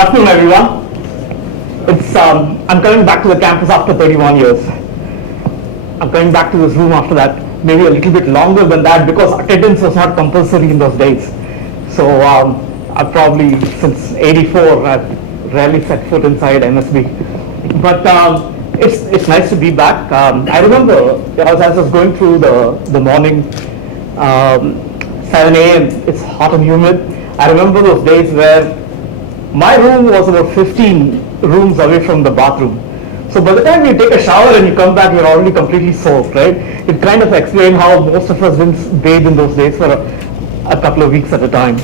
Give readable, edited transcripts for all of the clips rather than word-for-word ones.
afternoon, everyone. I'm coming back to the campus after 31 years. I'm coming back to this room after that, maybe a little bit longer than that, because attendance was not compulsory in those days. So I've probably, since '84, I've rarely set foot inside MSB. But it's nice to be back. I remember as I was going through the morning, 7 a.m., it's hot and humid. I remember those days where my room was about 15 rooms away from the bathroom. So by the time you take a shower and you come back, you're already completely soaked, right? It kind of explains how most of us didn't bathe in those days for a couple of weeks at a time.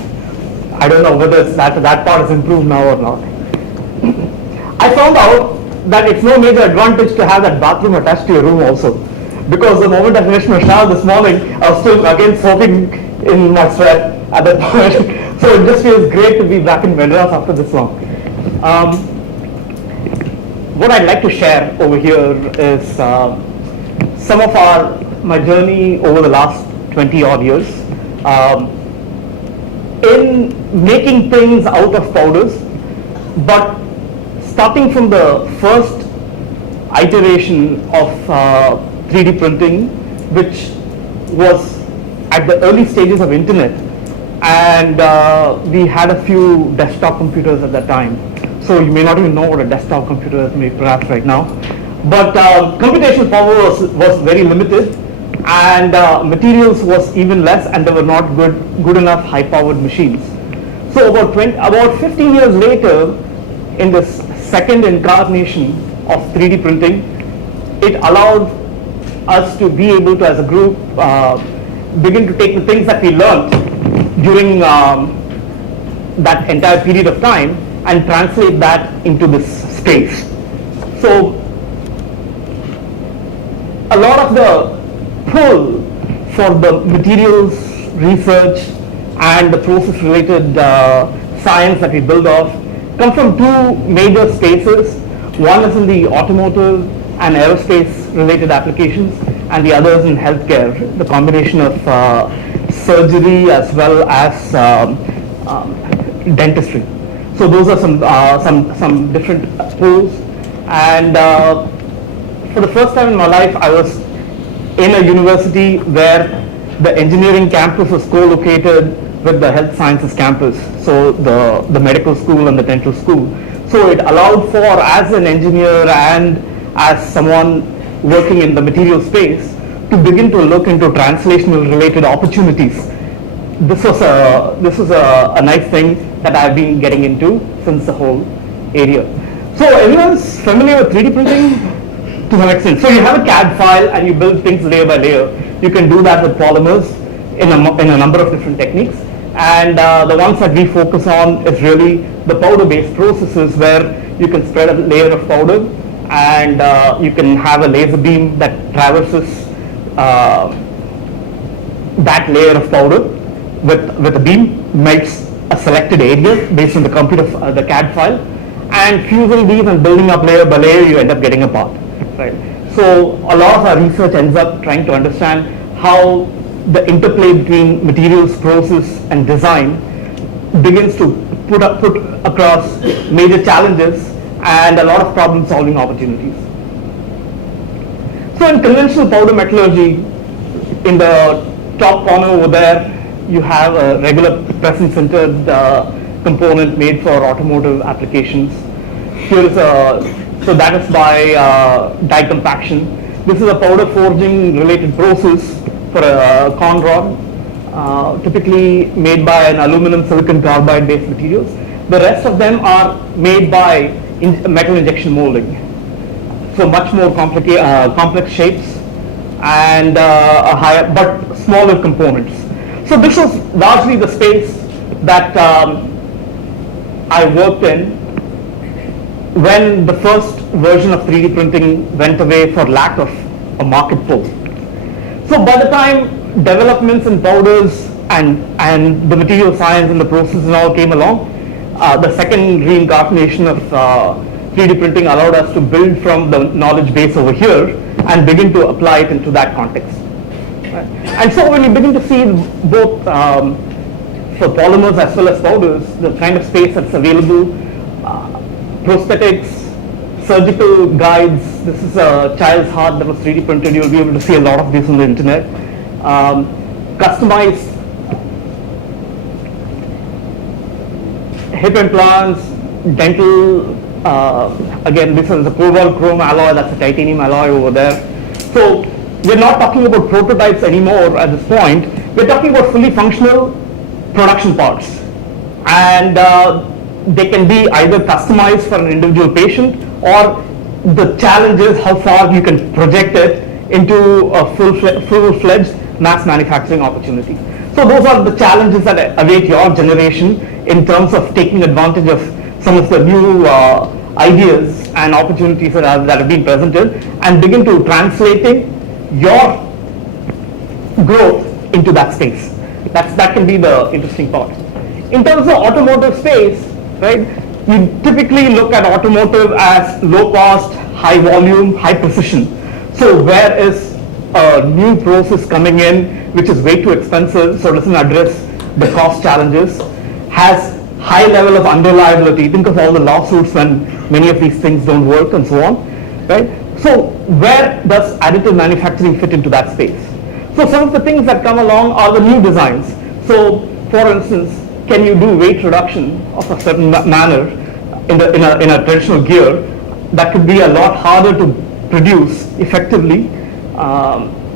I don't know whether that part has improved now or not. I found out that it's no major advantage to have that bathroom attached to your room also. Because the moment I finished my shower this morning, I was still again soaking in my sweat at that point. So it just feels great to be back in Madras after this long. What I'd like to share over here is some of my journey over the last 20 odd years in making things out of powders, but starting from the first iteration of 3D printing, which was at the early stages of internet, and we had a few desktop computers at that time. So you may not even know what a desktop computer is, perhaps right now. But computational power was very limited, and materials was even less, and there were not good enough high-powered machines. So about 15 years later, in this second incarnation of 3D printing, it allowed us to be able to, as a group, begin to take the things that we learned during that entire period of time and translate that into this space. So a lot of the pull for the materials research and the process related science that we build off come from two major spaces. One is in the automotive and aerospace related applications, and the other is in healthcare, the combination of surgery as well as dentistry. So those are some different pools. And for the first time in my life, I was in a university where the engineering campus was co-located with the health sciences campus, so the medical school and the dental school. So it allowed for, as an engineer and as someone working in the material space, to begin to look into translational related opportunities. This was a nice thing that I've been getting into since the whole area. So everyone's familiar with 3D printing to some extent. So you have a CAD file and you build things layer by layer. You can do that with polymers in a number of different techniques. And the ones that we focus on is really the powder-based processes, where you can spread a layer of powder and you can have a laser beam that traverses that layer of powder with a beam, makes a selected area based on the the CAD file, and fusing these and building up layer by layer, you end up getting a part, right? So a lot of our research ends up trying to understand how the interplay between materials, process, and design begins to put across major challenges and a lot of problem-solving opportunities. So in conventional powder metallurgy, in the top corner over there, you have a regular present-centered component made for automotive applications. Here is so that is by die compaction. This is a powder forging related process for a con rod, typically made by an aluminum silicon carbide based materials. The rest of them are made by metal injection molding. So much more complex shapes and a higher but smaller components. So this was largely the space that I worked in when the first version of 3D printing went away for lack of a market pull. So by the time developments in powders and the material science and the process and all came along, the second reincarnation of 3D printing allowed us to build from the knowledge base over here and begin to apply it into that context. Right? And so when you begin to see both for polymers as well as powders, the kind of space that's available, prosthetics, surgical guides. This is a child's heart that was 3D printed. You'll be able to see a lot of these on the internet. Customized hip implants, dental. Again, this is a cobalt chrome alloy. That's a titanium alloy over there. So we're not talking about prototypes anymore at this point. We're talking about fully functional production parts, and they can be either customized for an individual patient, or the challenge is how far you can project it into a full-fledged mass manufacturing opportunity. So those are the challenges that await your generation in terms of taking advantage of some of the new ideas and opportunities that have been presented, and begin to translating your growth into that space. That can be the interesting part. In terms of automotive space, right, you typically look at automotive as low cost, high volume, high precision. So where is a new process coming in which is way too expensive, so doesn't address the cost challenges, has high level of unreliability. Think of all the lawsuits when many of these things don't work and so on, right? So where does additive manufacturing fit into that space? So some of the things that come along are the new designs. So for instance, can you do weight reduction of a certain manner in a traditional gear that could be a lot harder to produce effectively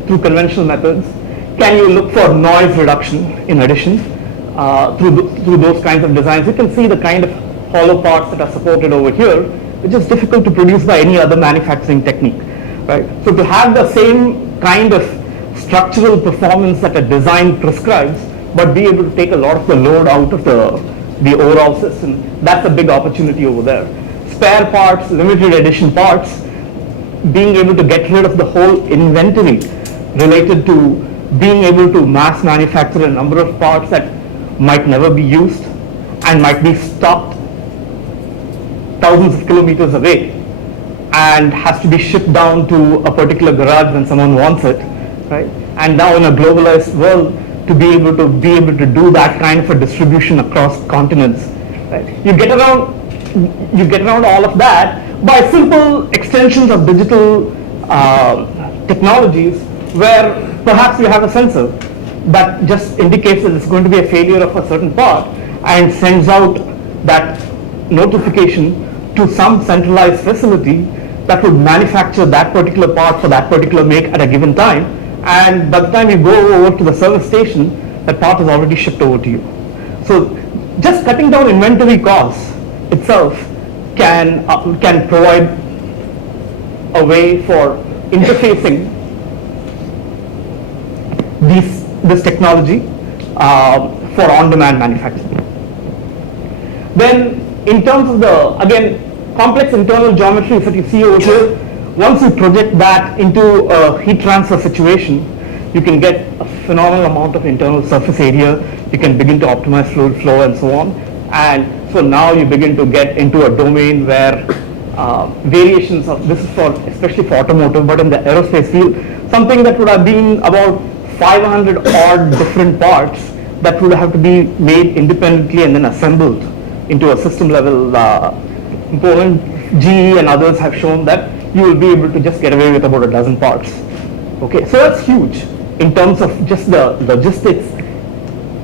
through conventional methods? Can you look for noise reduction in addition through those kinds of designs? You can see the kind of hollow parts that are supported over here, which is difficult to produce by any other manufacturing technique, right? So to have the same kind of structural performance that a design prescribes, but be able to take a lot of the load out of the overall system, that's a big opportunity over there. Spare parts, limited edition parts, being able to get rid of the whole inventory related to being able to mass manufacture a number of parts that might never be used and might be stocked thousands of kilometers away and has to be shipped down to a particular garage when someone wants it, right? And now in a globalized world, to be able to do that kind of a distribution across continents, right? You get around all of that by simple extensions of digital technologies, where perhaps you have a sensor that just indicates that it's going to be a failure of a certain part and sends out that notification to some centralized facility that would manufacture that particular part for that particular make at a given time, and by the time you go over to the service station, that part is already shipped over to you. So just cutting down inventory costs itself can provide a way for interfacing this technology for on-demand manufacturing. Then in terms of the, again, complex internal geometries that you see over here, once you project that into a heat transfer situation, you can get a phenomenal amount of internal surface area. You can begin to optimize fluid flow and so on. And so now you begin to get into a domain where variations of, this is for, especially for automotive, but in the aerospace field, something that would have been about 500 odd different parts that would have to be made independently and then assembled into a system level component. GE and others have shown that you will be able to just get away with about a dozen parts. Okay, so that's huge in terms of just the logistics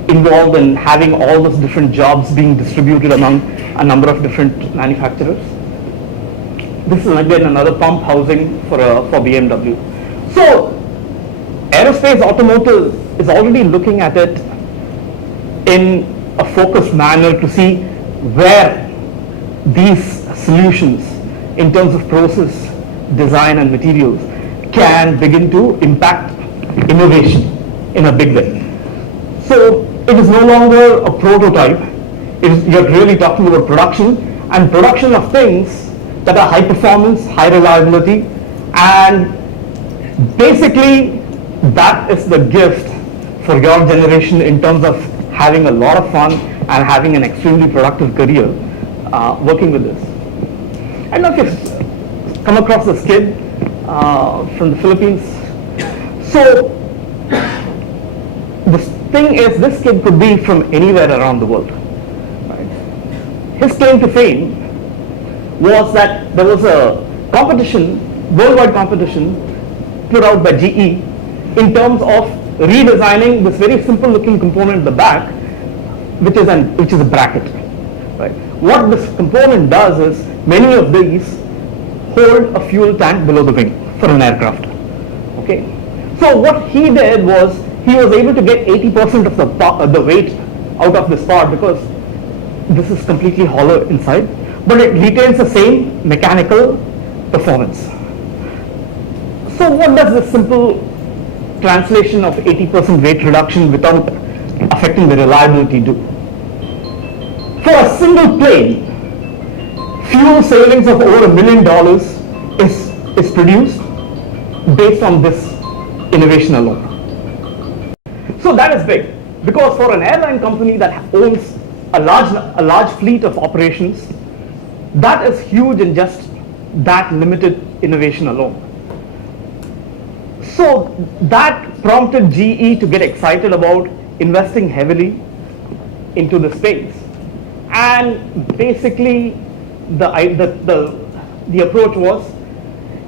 involved in having all those different jobs being distributed among a number of different manufacturers. This is again another pump housing for BMW. So aerospace automotive is already looking at it in a focused manner to see where these solutions in terms of process, design and materials can begin to impact innovation in a big way. So it is no longer a prototype. You're really talking about production, and production of things that are high performance, high reliability, and basically that is the gift for your generation in terms of having a lot of fun and having an extremely productive career working with this. I don't know if you've come across this kid from the Philippines. So the thing is, this kid could be from anywhere around the world. Right? His claim to fame was that there was a competition, worldwide competition, put out by GE in terms of redesigning this very simple looking component at the back, which is a bracket. Right? What this component does is many of these hold a fuel tank below the wing for an aircraft. Okay. So what he did was he was able to get 80% of the weight out of this part because this is completely hollow inside, but it retains the same mechanical performance. So what does this simple translation of 80% weight reduction without affecting the reliability do? For a single plane, fuel savings of over $1 million is produced based on this innovation alone. So that is big, because for an airline company that owns a large fleet of operations, that is huge in just that limited innovation alone. So that prompted GE to get excited about investing heavily into the space. And basically the approach was,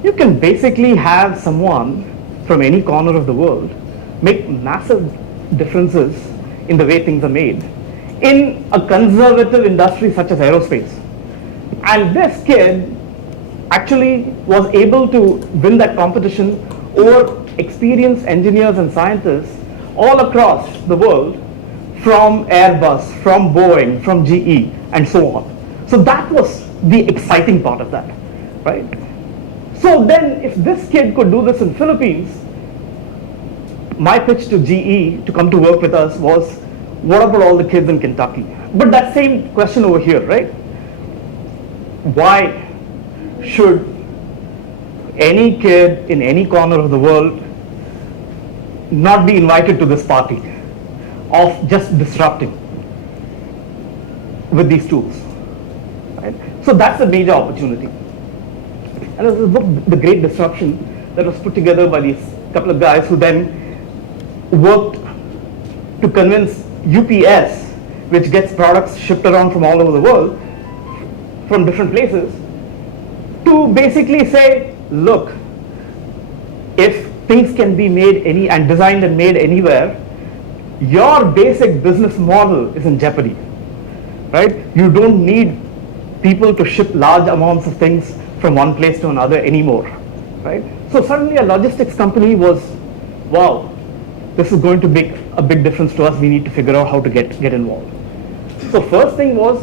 you can basically have someone from any corner of the world make massive differences in the way things are made in a conservative industry such as aerospace. And this kid actually was able to win that competition over experienced engineers and scientists all across the world, from Airbus, from Boeing, from GE, and so on. So that was the exciting part of that, right? So then if this kid could do this in Philippines, my pitch to GE to come to work with us was, what about all the kids in Kentucky? But that same question over here, right? Why should any kid in any corner of the world not be invited to this party of just disrupting with these tools? Right? So that's a major opportunity. And there's a book, The Great Disruption, that was put together by these couple of guys who then worked to convince UPS, which gets products shipped around from all over the world, from different places, to basically say, look, if things can be made and designed and made anywhere, your basic business model is in jeopardy, right? You don't need people to ship large amounts of things from one place to another anymore, right? So suddenly a logistics company was, wow, this is going to make a big difference to us. We need to figure out how to get involved. So first thing was,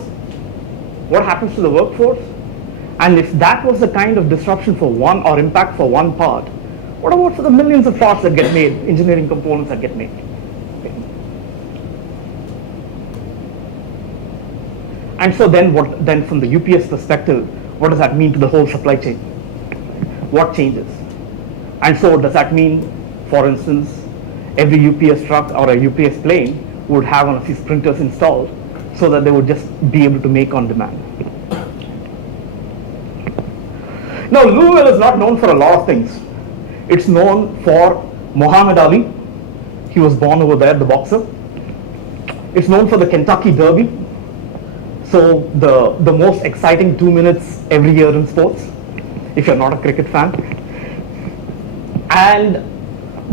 what happens to the workforce? And if that was the kind of disruption for one, or impact for one part, what about for the millions of parts that get made, engineering components that get made? Okay. And so then from the UPS perspective, what does that mean to the whole supply chain? What changes? And so does that mean, for instance, every UPS truck or a UPS plane would have one of these printers installed so that they would just be able to make on demand? Now, Louisville is not known for a lot of things. It's known for Muhammad Ali. He was born over there, the boxer. It's known for the Kentucky Derby. So the most exciting 2 minutes every year in sports, if you're not a cricket fan. And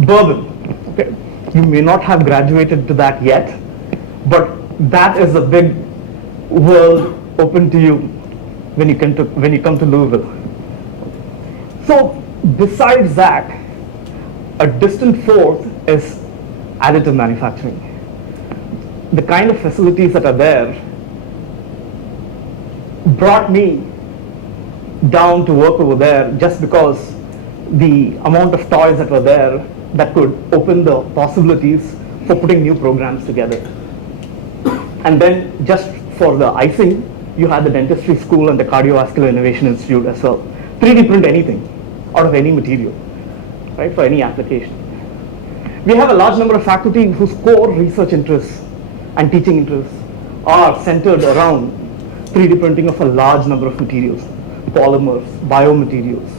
bourbon. Okay. You may not have graduated to that yet, but that is a big world open to you when you come to Louisville. So besides that, a distant fourth is additive manufacturing. The kind of facilities that are there brought me down to work over there just because the amount of toys that were there that could open the possibilities for putting new programs together. And then just for the icing, you had the dentistry school and the cardiovascular innovation institute as well. 3D print anything out of any material, right, for any application. We have a large number of faculty whose core research interests and teaching interests are centered around 3D printing of a large number of materials, polymers, biomaterials,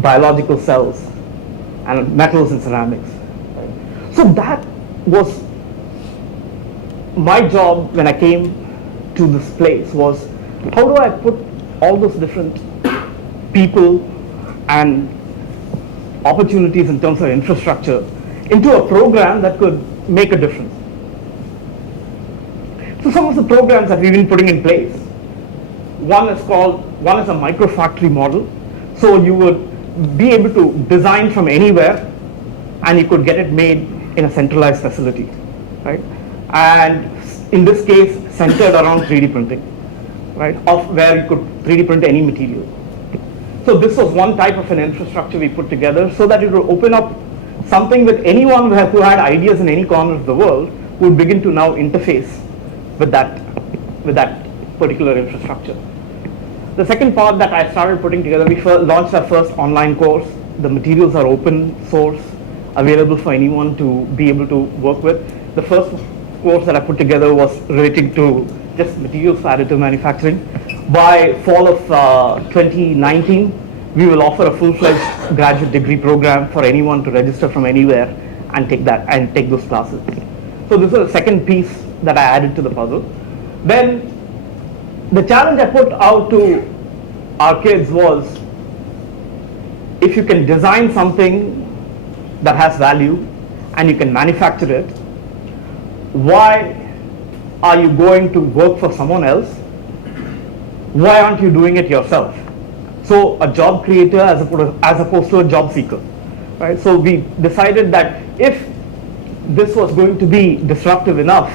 biological cells, and metals and ceramics. Right? So that was my job when I came to this place, was how do I put all those different people and opportunities in terms of infrastructure into a program that could make a difference. So some of the programs that we've been putting in place, one is a microfactory model. So you would be able to design from anywhere and you could get it made in a centralized facility, right? And in this case, centered around 3D printing, right? Of where you could 3D print any material. So this was one type of an infrastructure we put together so that it would open up something with anyone who had ideas in any corner of the world would begin to now interface with that particular infrastructure. The second part that I started putting together, we launched our first online course. The materials are open source, available for anyone to be able to work with. The first course that I put together was related to just materials for additive manufacturing. By fall of 2019, we will offer a full-fledged graduate degree program for anyone to register from anywhere and take those classes. So this is the second piece that I added to the puzzle. Then the challenge I put out to our kids was, if you can design something that has value and you can manufacture it, why are you going to work for someone else? Why aren't you doing it yourself? So a job creator as opposed to a job seeker, right? So we decided that if this was going to be disruptive enough,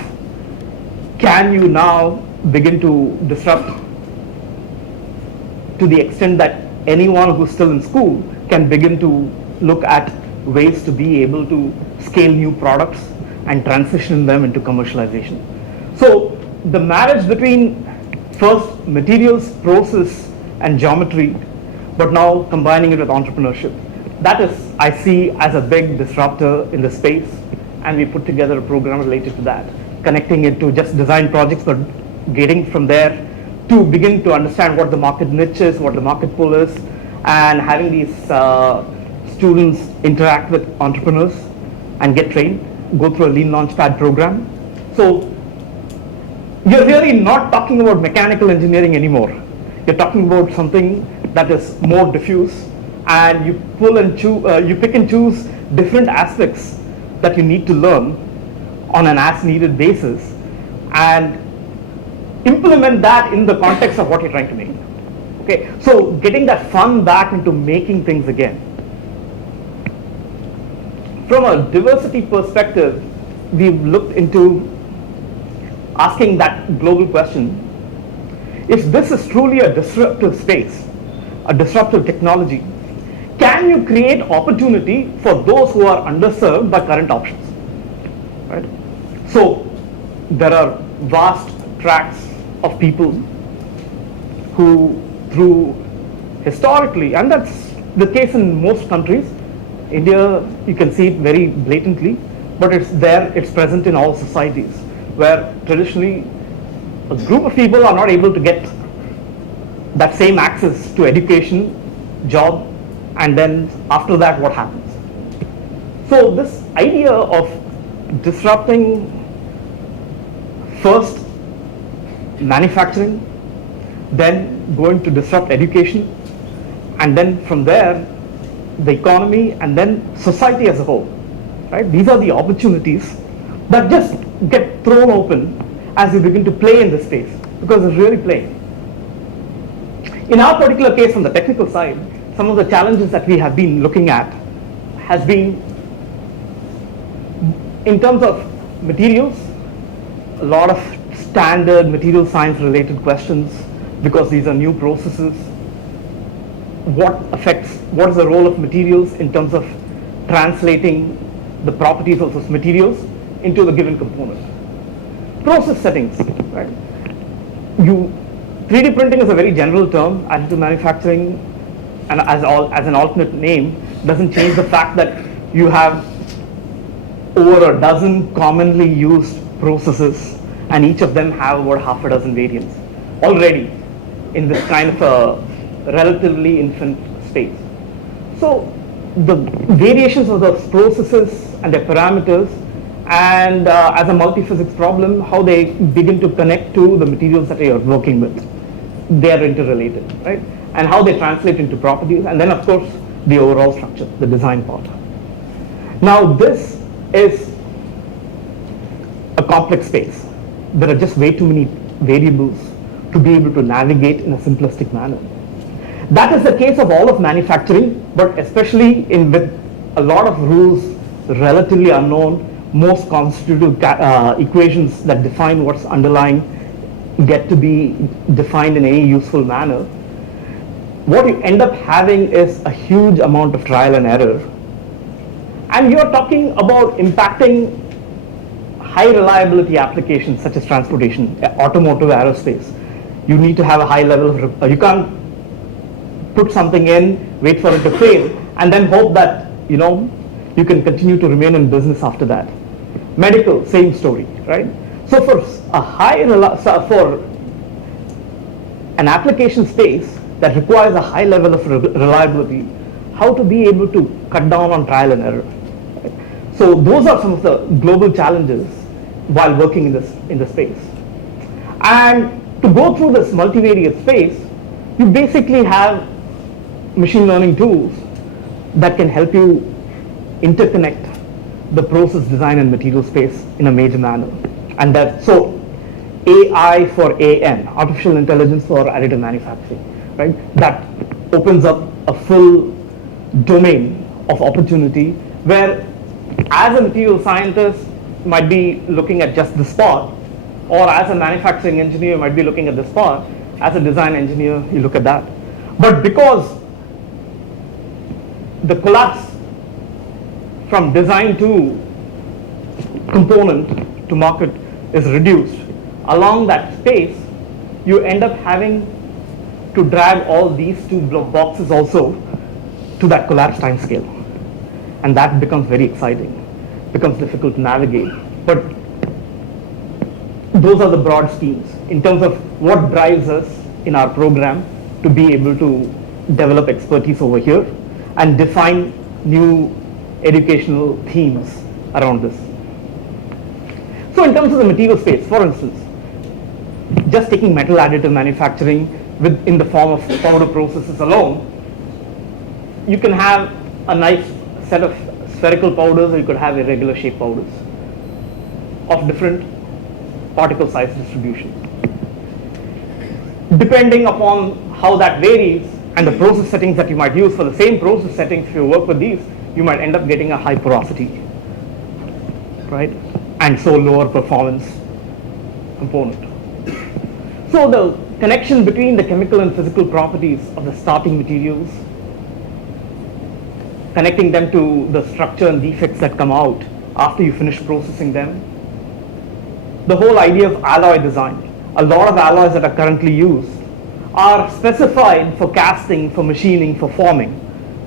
can you now begin to disrupt to the extent that anyone who's still in school can begin to look at ways to be able to scale new products and transition them into commercialization. So the marriage between first materials, process, and geometry, but now combining it with entrepreneurship, that is, I see as a big disruptor in the space, and we put together a program related to that, connecting it to just design projects, but getting from there to begin to understand what the market niche is, what the market pull is, and having these students interact with entrepreneurs and get trained, go through a lean launchpad program. So you're really not talking about mechanical engineering anymore. You're talking about something that is more diffuse, and you pull and you pick and choose different aspects that you need to learn on an as-needed basis, and implement that in the context of what you're trying to make. Okay, so getting that fun back into making things again. From a diversity perspective, we've looked into asking that global question: if this is truly a disruptive space, a disruptive technology, can you create opportunity for those who are underserved by current options? Right? So there are vast tracts of people who, through historically, and that's the case in most countries. India, you can see it very blatantly, but it's there, it's present in all societies, where traditionally a group of people are not able to get that same access to education, job, and then after that what happens. So this idea of disrupting first manufacturing, then going to disrupt education, and then from there the economy, and then society as a whole, right? These are the opportunities that just get thrown open as you begin to play in this space, because it's really playing. In our particular case, from the technical side, some of the challenges that we have been looking at has been in terms of materials, a lot of standard material science related questions, because these are new processes. What is the role of materials in terms of translating the properties of those materials into the given component? Process settings, right? 3D printing is a very general term. Additive manufacturing, and as an alternate name, doesn't change the fact that you have over a dozen commonly used processes, and each of them have about half a dozen variants already in this kind of a relatively infant space. So the variations of those processes and their parameters, and as a multi-physics problem, how they begin to connect to the materials that you're working with. they are interrelated, right? And how they translate into properties, and then of course the overall structure, the design part. Now this is a complex space. There are just way too many variables to be able to navigate in a simplistic manner. That is the case of all of manufacturing, but especially with a lot of rules relatively unknown, most constitutive equations that define what's underlying get to be defined in any useful manner. What you end up having is a huge amount of trial and error. And you're talking about impacting high reliability applications such as transportation, automotive, aerospace. You need to have a high level of, you can't put something in, wait for it to fail, and then hope that, you can continue to remain in business after that. Medical, same story, right? So for for an application space that requires a high level of reliability, how to be able to cut down on trial and error. Right? So those are some of the global challenges while working in the space. And to go through this multivariate space, you basically have machine learning tools that can help you interconnect the process design and material space in a major manner. And so AI for AN, artificial intelligence for additive manufacturing, right? That opens up a full domain of opportunity where, as a material scientist, you might be looking at just the spot, or as a manufacturing engineer, you might be looking at the spot. As a design engineer, you look at that. But because the collapse from design to component to market is reduced, along that space, you end up having to drag all these two boxes also to that collapse time scale. And that becomes very exciting, becomes difficult to navigate. But those are the broad schemes in terms of what drives us in our program to be able to develop expertise over here and define new educational themes around this. So in terms of the material space, for instance, just taking metal additive manufacturing in the form of powder processes alone, you can have a nice set of spherical powders, or you could have irregular shaped powders of different particle size distributions. Depending upon how that varies and the process settings that you might use for the same process settings, if you work with these, you might end up getting a high porosity, right? And so lower performance component. So the connection between the chemical and physical properties of the starting materials, connecting them to the structure and defects that come out after you finish processing them. The whole idea of alloy design. A lot of alloys that are currently used are specified for casting, for machining, for forming.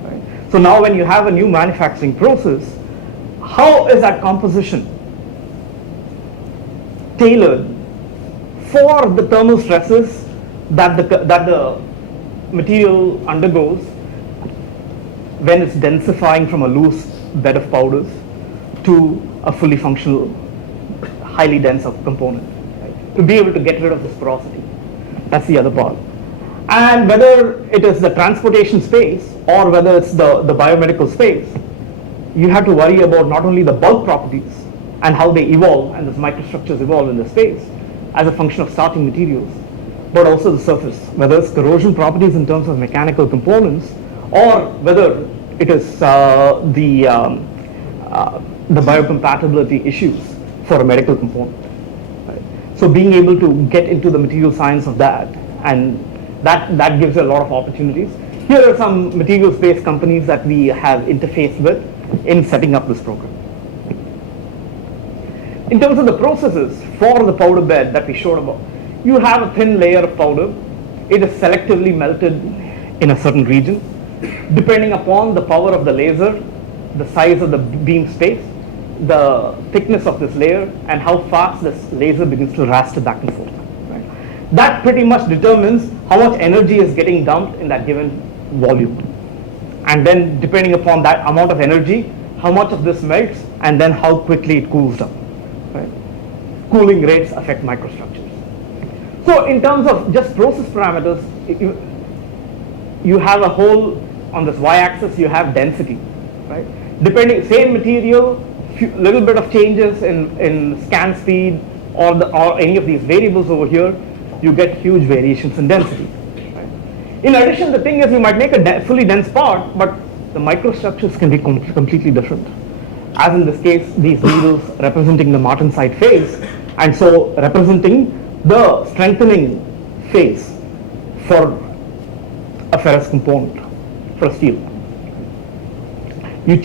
Right? So now when you have a new manufacturing process, how is that composition tailored for the thermal stresses that the material undergoes when it's densifying from a loose bed of powders to a fully functional, highly dense component, right? To be able to get rid of this porosity. That's the other part. And whether it is the transportation space or whether it's the biomedical space, you have to worry about not only the bulk properties and how they evolve and the microstructures evolve in the space as a function of starting materials, but also the surface, whether it's corrosion properties in terms of mechanical components or whether it is the biocompatibility issues for a medical component. Right? So being able to get into the material science of that, and that gives a lot of opportunities. Here are some materials-based companies that we have interfaced with in setting up this program. In terms of the processes for the powder bed that we showed about, you have a thin layer of powder. It is selectively melted in a certain region. Depending upon the power of the laser, the size of the beam space, the thickness of this layer, and how fast this laser begins to raster back and forth. Right? That pretty much determines how much energy is getting dumped in that given volume. And then depending upon that amount of energy, how much of this melts, and then how quickly it cools down. Right? Cooling rates affect microstructures. So in terms of just process parameters, you have a whole, on this y-axis you have density, right? Depending, same material, little bit of changes in scan speed or any of these variables over here, you get huge variations in density. Right? In addition, the thing is you might make a fully dense part, but the microstructures can be completely different. As in this case, these needles representing the martensite phase, and so representing the strengthening phase for a ferrous component, for steel. You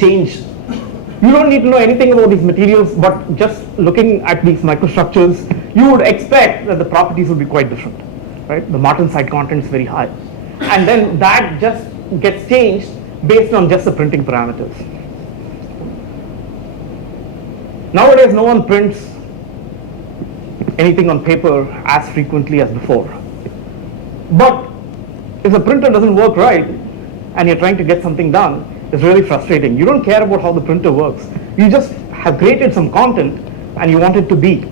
don't need to know anything about these materials, but just looking at these microstructures, you would expect that the properties would be quite different, right? The martensite content is very high. And then that just gets changed based on just the printing parameters. Nowadays, no one prints anything on paper as frequently as before. But if the printer doesn't work right, and you're trying to get something done, it's really frustrating. You don't care about how the printer works. You just have created some content, and you want it to be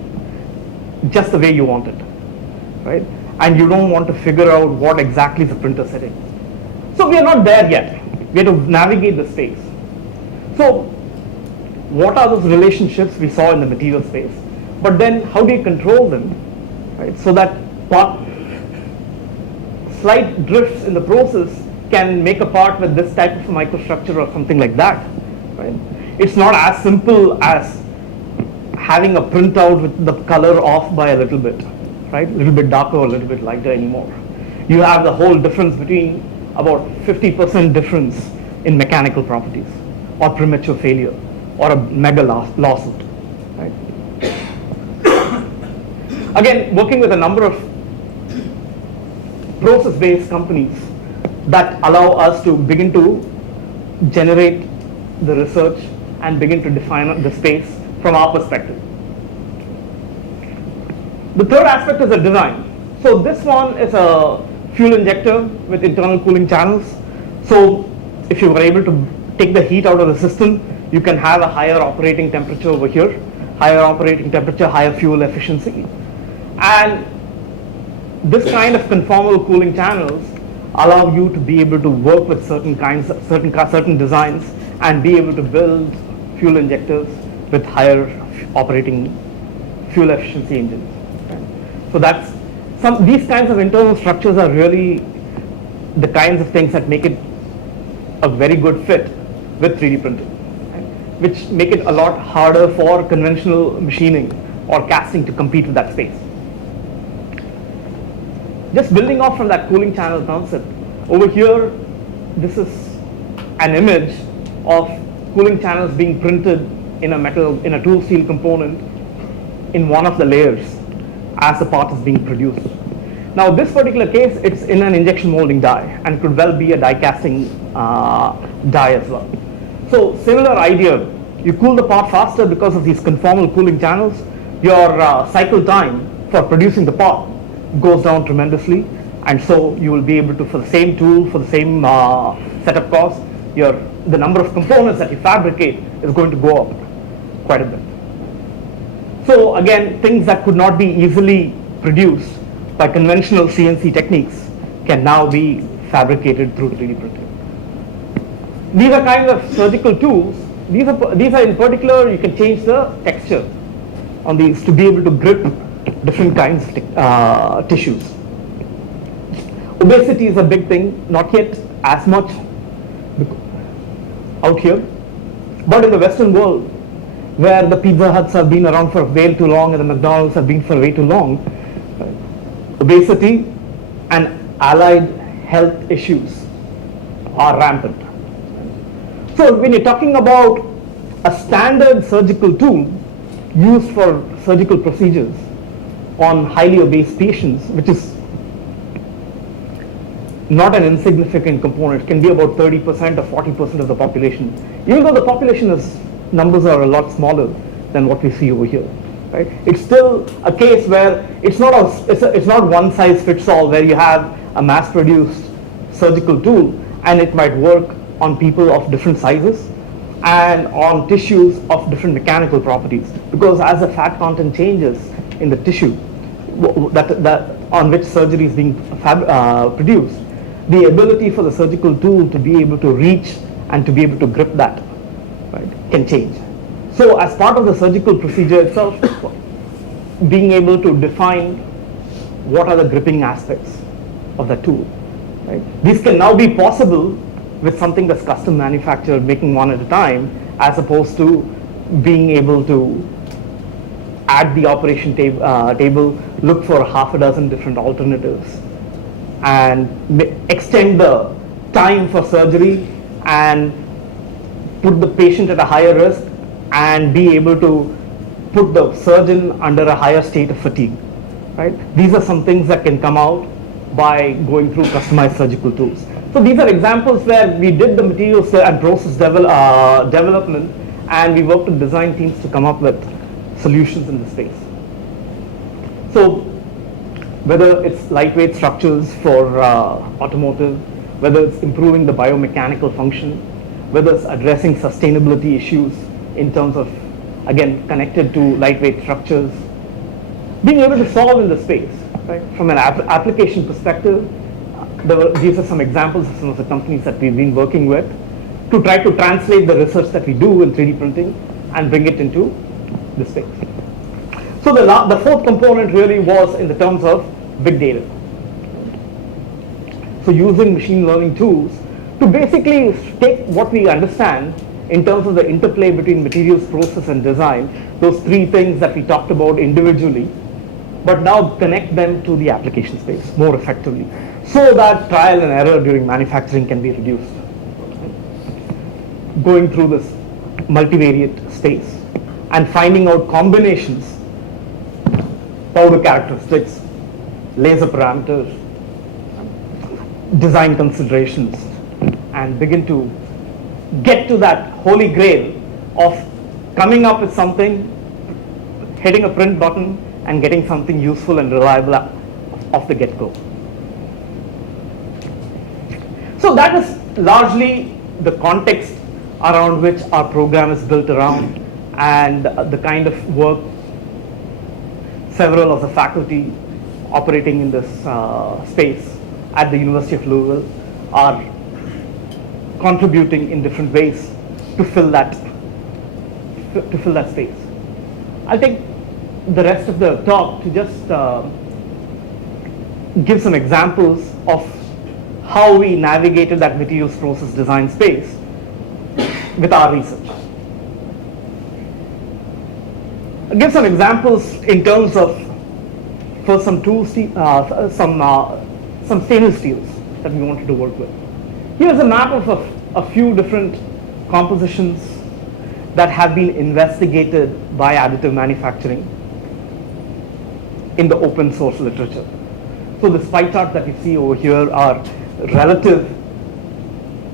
just the way you want it, right? And you don't want to figure out what exactly is the printer setting. So we are not there yet. We have to navigate the space. So what are those relationships we saw in the material space? But then how do you control them, right? So that slight drifts in the process can make a part with this type of a microstructure or something like that, right? It's not as simple as having a printout with the color off by a little bit, right? A little bit darker or a little bit lighter anymore. You have the whole difference between about 50% difference in mechanical properties, or premature failure, or a mega lawsuit, right? Again, working with a number of process-based companies that allow us to begin to generate the research and begin to define the space from our perspective. The third aspect is the design. So this one is a fuel injector with internal cooling channels. So if you were able to take the heat out of the system, you can have a higher operating temperature over here, higher operating temperature, higher fuel efficiency. And this kind of conformal cooling channels allow you to be able to work with certain designs and be able to build fuel injectors with higher operating fuel efficiency engines. So these kinds of internal structures are really the kinds of things that make it a very good fit with 3D printing, which make it a lot harder for conventional machining or casting to compete with that space. Just building off from that cooling channel concept, over here, this is an image of cooling channels being printed in a tool steel component in one of the layers as the part is being produced. Now this particular case, it's in an injection molding die and could well be a die casting die as well. So similar idea, you cool the part faster because of these conformal cooling channels, your cycle time for producing the part goes down tremendously, and so you will be able to, for the same tool, for the same setup cost, the number of components that you fabricate is going to go up quite a bit. So again, things that could not be easily produced by conventional CNC techniques can now be fabricated through 3D printing. These are kind of surgical tools. These are in particular, you can change the texture on these to be able to grip different kinds of tissues. Obesity is a big thing, not yet as much out here, but in the Western world, where the Pizza Huts have been around for way too long and the McDonald's have been for way too long, obesity and allied health issues are rampant. So when you're talking about a standard surgical tool used for surgical procedures on highly obese patients, which is not an insignificant component, can be about 30% or 40% of the population, even though the population numbers are a lot smaller than what we see over here, right? It's still a case where it's not one size fits all, where you have a mass-produced surgical tool and it might work on people of different sizes and on tissues of different mechanical properties, because as the fat content changes in the tissue, on which surgery is being produced, the ability for the surgical tool to be able to reach and to be able to grip that, right, can change. So as part of the surgical procedure itself, being able to define what are the gripping aspects of the tool, right? These can now be possible with something that's custom manufactured, making one at a time, as opposed to being able to add the operation table, look for half a dozen different alternatives, and extend the time for surgery and put the patient at a higher risk and be able to put the surgeon under a higher state of fatigue, right? These are some things that can come out by going through customized surgical tools. So these are examples where we did the materials and process development, and we worked with design teams to come up with solutions in the space. So whether it's lightweight structures for automotive, whether it's improving the biomechanical function, whether it's addressing sustainability issues in terms of, again, connected to lightweight structures, being able to solve in the space, right? From an application perspective, these are some examples of some of the companies that we've been working with to try to translate the research that we do in 3D printing and bring it into the space. So the fourth component really was in the terms of big data. So using machine learning tools to basically take what we understand in terms of the interplay between materials, process, and design, those three things that we talked about individually, but now connect them to the application space more effectively, so that trial and error during manufacturing can be reduced. Going through this multivariate space and finding out combinations, powder characteristics, laser parameters, design considerations, and begin to get to that holy grail of coming up with something, hitting a print button, and getting something useful and reliable off the get-go. So that is largely the context around which our program is built around, and the kind of work several of the faculty operating in this space at the University of Louisville are contributing in different ways to fill that space. I'll take the rest of the talk to just give some examples of how we navigated that materials process design space with our research. I'll give some examples in terms of first some stainless steels that we wanted to work with. Here's a map of a few different compositions that have been investigated by additive manufacturing in the open source literature. So the pie chart that you see over here are relative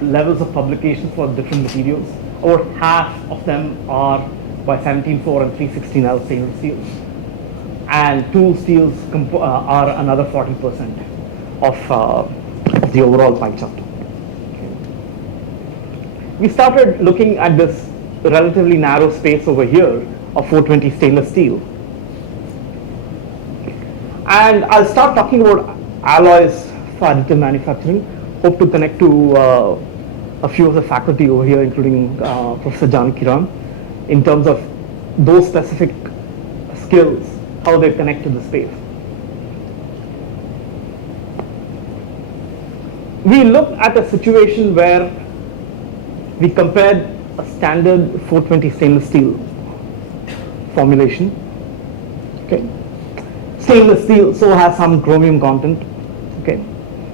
levels of publications for different materials. Over half of them are by 17.4 and 316L stainless steels. And tool steels are another 40% of the overall pie chart. We started looking at this relatively narrow space over here of 420 stainless steel. And I'll start talking about alloys for additive manufacturing. Hope to connect to a few of the faculty over here, including Professor Janakiram, in terms of those specific skills, how they connect to the space. We looked at a situation where we compared a standard 420 stainless steel formulation. Okay. Stainless steel so has some chromium content, okay,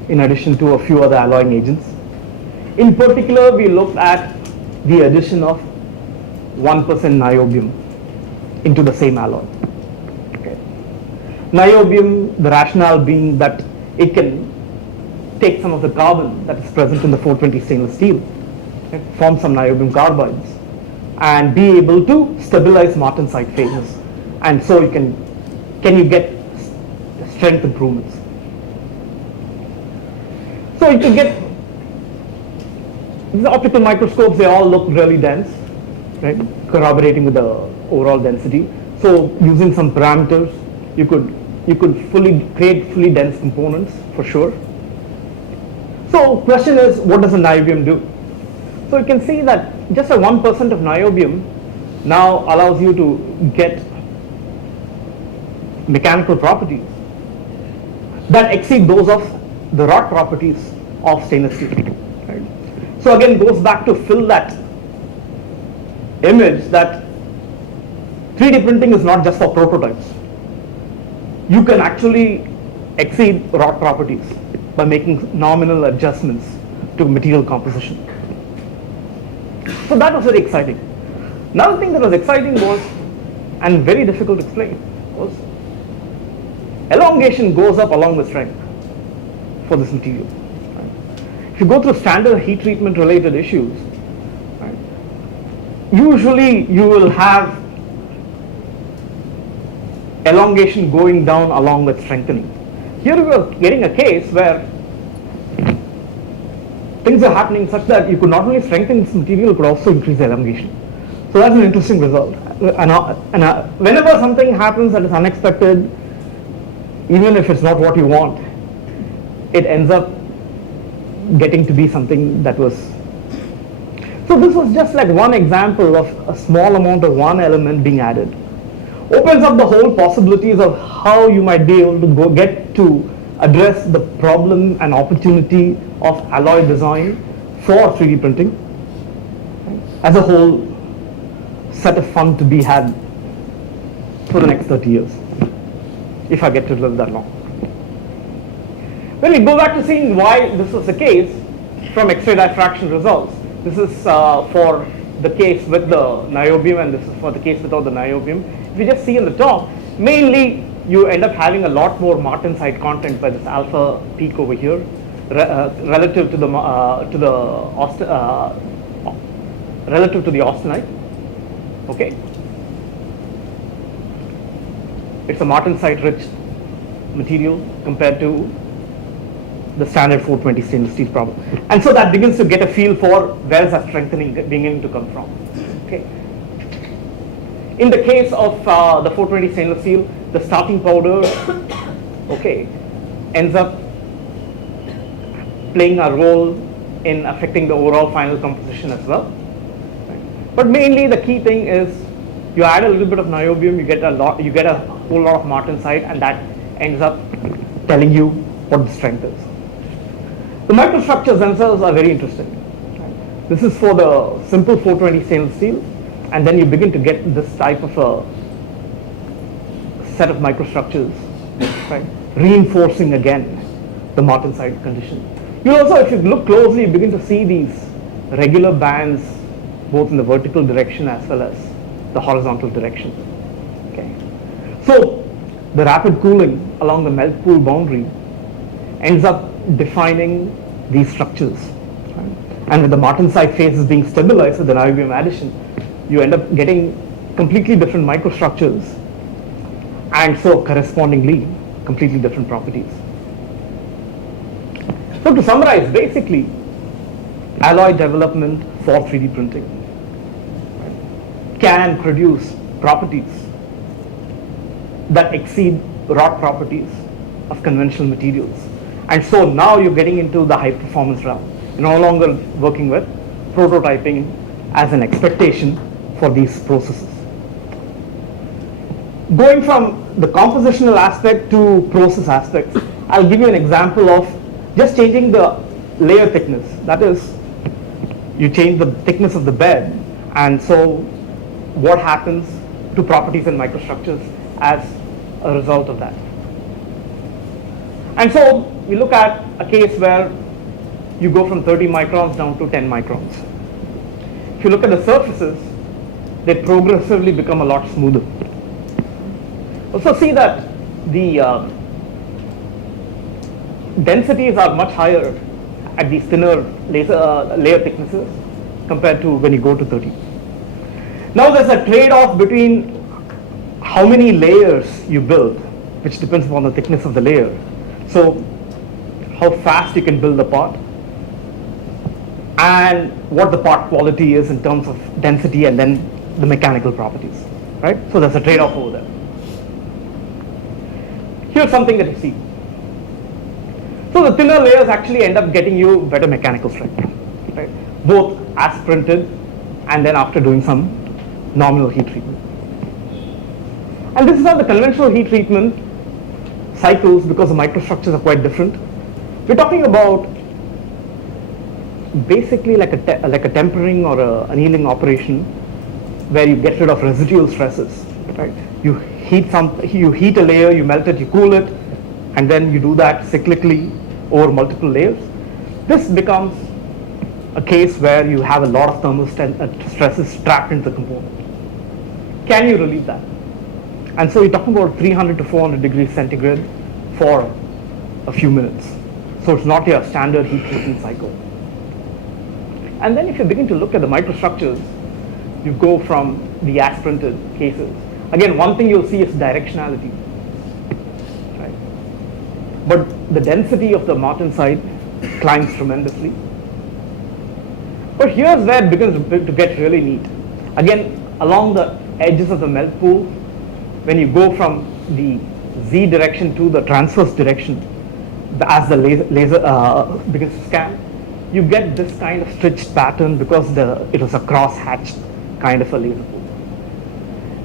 in addition to a few other alloying agents. In particular, we looked at the addition of 1% niobium into the same alloy. Okay. Niobium, the rationale being that it can take some of the carbon that is present in the 420 stainless steel, okay, form some niobium carbides, and be able to stabilize martensite phases. And so you can you get strength improvements. So you can get the optical microscopes, they all look really dense, right? Corroborating with the overall density. So using some parameters, you could you could create fully dense components for sure. So question is, what does a niobium do? So you can see that just a 1% of niobium now allows you to get mechanical properties that exceed those of the wrought properties of stainless steel. Right? So again, goes back to fill that image that 3D printing is not just for prototypes. You can actually exceed wrought properties by making nominal adjustments to material composition. So that was very exciting. Another thing that was exciting was, and very difficult to explain, was elongation goes up along with strength for this material. Right? If you go through standard heat treatment related issues, right, usually you will have elongation going down along with strengthening. Here we are getting a case where things are happening such that you could not only strengthen this material, you could also increase the elongation. So that's an interesting result. And whenever something happens that is unexpected, even if it's not what you want, it ends up getting to be something that was. So this was just like one example of a small amount of one element being added. Opens up the whole possibilities of how you might be able to get to address the problem and opportunity of alloy design for 3D printing as a whole set of fun to be had for the next 30 years, if I get to live that long. When we go back to seeing why this was the case from X-ray diffraction results, this is for the case with the niobium, and this is for the case without the niobium. If you just see in the top, mainly you end up having a lot more martensite content by this alpha peak over here, relative to the austenite. Okay, it's a martensite rich material compared to the standard 420 stainless steel problem, and so that begins to get a feel for where is that strengthening beginning to come from. Okay. In the case of the 420 stainless steel, the starting powder, okay, ends up playing a role in affecting the overall final composition as well. Right. But mainly the key thing is you add a little bit of niobium, you get a whole lot of martensite, and that ends up telling you what the strength is. The microstructures themselves are very interesting. Right. This is for the simple 420 stainless steel, and then you begin to get this type of a set of microstructures, right, reinforcing again the martensite condition. You also, if you look closely, you begin to see these regular bands both in the vertical direction as well as the horizontal direction. Okay. So the rapid cooling along the melt pool boundary ends up defining these structures. Right? And with the martensite phases being stabilized with the niobium addition, you end up getting completely different microstructures, and so correspondingly completely different properties. So to summarize, basically alloy development for 3D printing can produce properties that exceed wrought properties of conventional materials. And so now you're getting into the high performance realm. You're no longer working with prototyping as an expectation for these processes. Going from the compositional aspect to process aspects, I'll give you an example of just changing the layer thickness. That is, you change the thickness of the bed, and so what happens to properties and microstructures as a result of that. And so we look at a case where you go from 30 microns down to 10 microns. If you look at the surfaces, they progressively become a lot smoother. Also see that the densities are much higher at these thinner layer thicknesses compared to when you go to 30. Now there's a trade-off between how many layers you build, which depends upon the thickness of the layer. So how fast you can build the part, and what the part quality is in terms of density and then the mechanical properties, right? So there's a trade-off over there. here's something that you see. So the thinner layers actually end up getting you better mechanical strength, right? Both as printed and then after doing some nominal heat treatment. And this is how the conventional heat treatment cycles, because the microstructures are quite different. We're talking about basically like a tempering or a annealing operation where you get rid of residual stresses, right? You heat a layer, you melt it, you cool it, and then you do that cyclically over multiple layers. This becomes a case where you have a lot of thermal stresses trapped into the component. Can you relieve that? And so you're talking about 300 to 400 degrees centigrade for a few minutes. So it's not your standard heat treatment cycle. And then if you begin to look at the microstructures, you go from the as printed cases. Again, one thing you'll see is directionality, right? But the density of the martensite climbs tremendously. But here's where it begins to get really neat. Again, along the edges of the melt pool, when you go from the Z direction to the transverse direction, as the laser begins to scan, you get this kind of stitched pattern because it was a cross-hatched kind of a laser pool.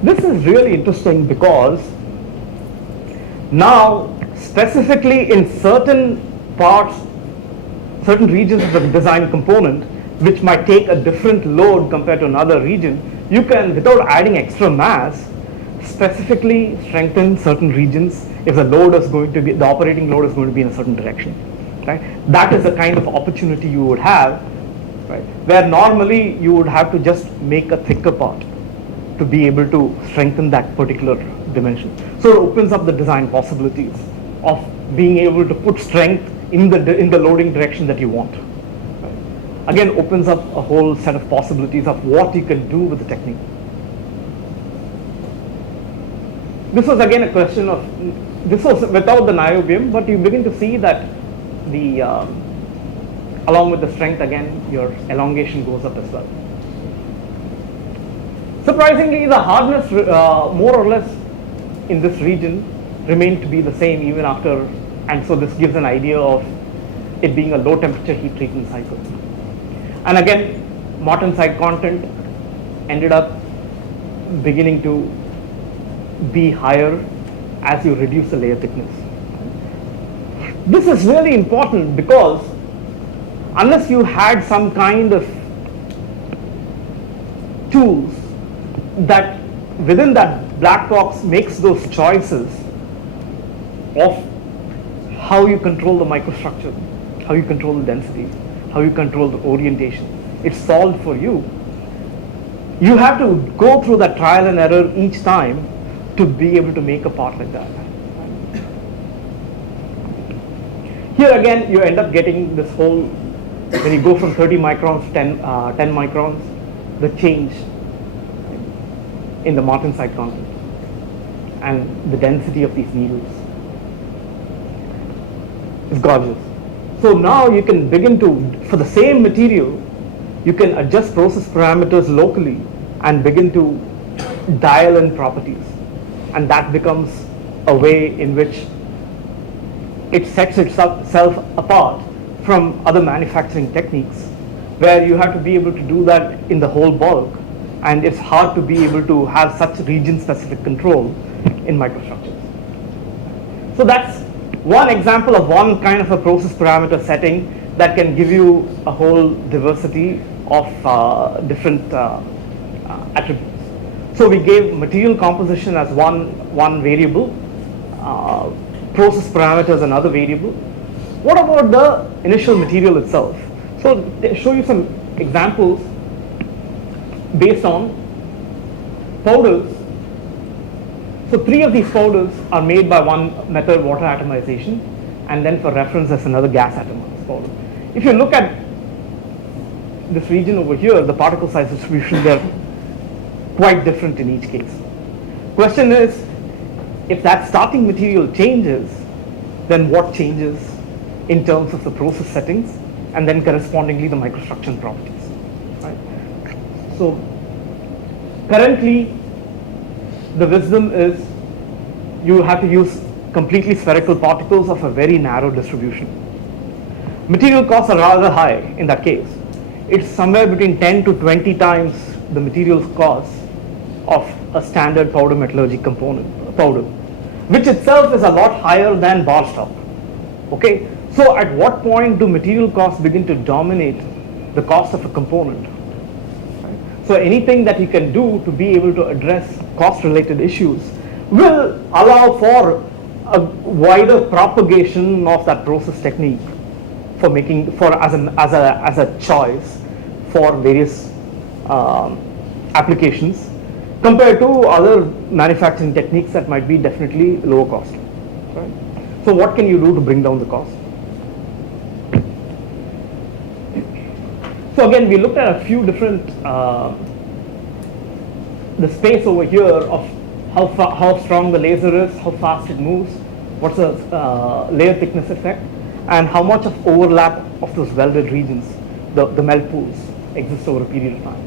This is really interesting because now, specifically in certain parts, certain regions of the design component, which might take a different load compared to another region, you can, without adding extra mass, specifically strengthen certain regions if the load is going to be, the operating load is going to be in a certain direction, right? That is the kind of opportunity you would have, right? Where normally you would have to just make a thicker part to be able to strengthen that particular dimension. So it opens up the design possibilities of being able to put strength in the loading direction that you want. Right? Again, opens up a whole set of possibilities of what you can do with the technique. This was again a question of, this was without the niobium, but you begin to see that the along with the strength, again, your elongation goes up as well. Surprisingly, the hardness more or less in this region remained to be the same even after, and so this gives an idea of it being a low temperature heat treatment cycle. And again, martensite content ended up beginning to be higher as you reduce the layer thickness. This is really important because unless you had some kind of tools that within that black box makes those choices of how you control the microstructure, how you control the density, how you control the orientation, it's solved for you. You have to go through that trial and error each time to be able to make a part like that. Here again, you end up getting this whole, when you go from 30 microns to 10 microns, the change in the martensite content and the density of these needles is gorgeous. So now you can begin to, for the same material, you can adjust process parameters locally and begin to dial in properties. And that becomes a way in which it sets itself apart from other manufacturing techniques, where you have to be able to do that in the whole bulk, and it's hard to be able to have such region-specific control in microstructures. So that's one example of one kind of a process parameter setting that can give you a whole diversity of different attributes. So we gave material composition as one variable, process parameters another variable. What about the initial material itself? So to show you some examples based on powders. So 3 of these powders are made by one method, water atomization, and then for reference there's another gas atomized powder. If you look at this region over here, the particle size distribution, they're quite different in each case. Question is, if that starting material changes, then what changes in terms of the process settings and then correspondingly the microstructure properties, right? So currently the wisdom is you have to use completely spherical particles of a very narrow distribution. Material costs are rather high in that case. It's somewhere between 10 to 20 times the materials cost of a standard powder metallurgy powder, which itself is a lot higher than bar stock. Okay, so at what point do material costs begin to dominate the cost of a component? Right? So anything that you can do to be able to address cost-related issues will allow for a wider propagation of that process technique for making as a choice for various applications compared to other manufacturing techniques that might be definitely lower cost. Right? So what can you do to bring down the cost? So again, we looked at a few different the space over here of how strong the laser is, how fast it moves, what's the layer thickness effect, and how much of overlap of those welded regions, the melt pools, exist over a period of time.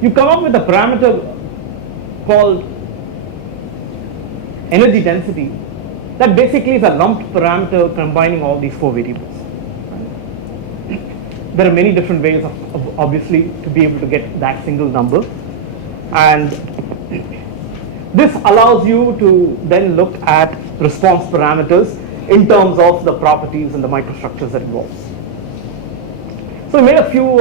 You come up with a parameter called energy density that basically is a lumped parameter combining all these four variables. There are many different ways of obviously to be able to get that single number, and this allows you to then look at response parameters in terms of the properties and the microstructures that involves. So we made a few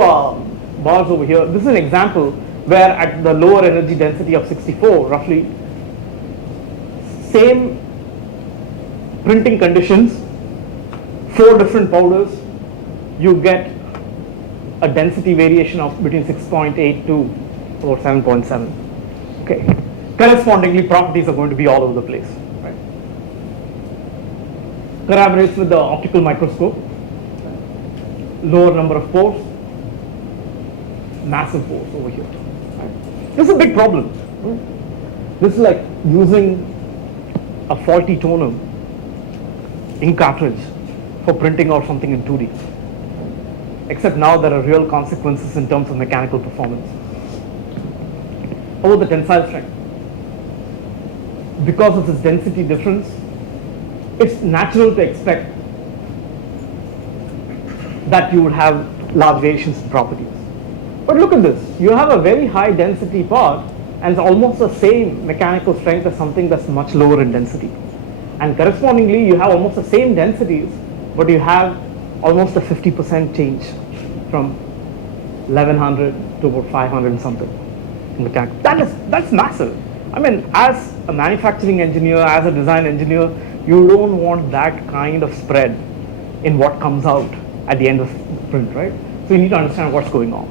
bars over here. This is an example where at the lower energy density of 64, roughly, same printing conditions, 4 different powders, you get a density variation of between 6.8 to about 7.7. Okay. Correspondingly, properties are going to be all over the place. Right? Corroborates with the optical microscope. Lower number of pores, massive pores over here. Right? This is a big problem. Right? This is like using a faulty toner ink cartridge for printing out something in 2D. Except now there are real consequences in terms of mechanical performance. How about the tensile strength? Because of this density difference, it's natural to expect that you would have large variations in properties. But look at this, you have a very high density part and it's almost the same mechanical strength as something that's much lower in density. And correspondingly, you have almost the same densities, but you have almost a 50% change from 1100 to about 500 and something in mechanical. That's massive. I mean, as a manufacturing engineer, as a design engineer, you don't want that kind of spread in what comes out at the end of the print, right? So you need to understand what's going on.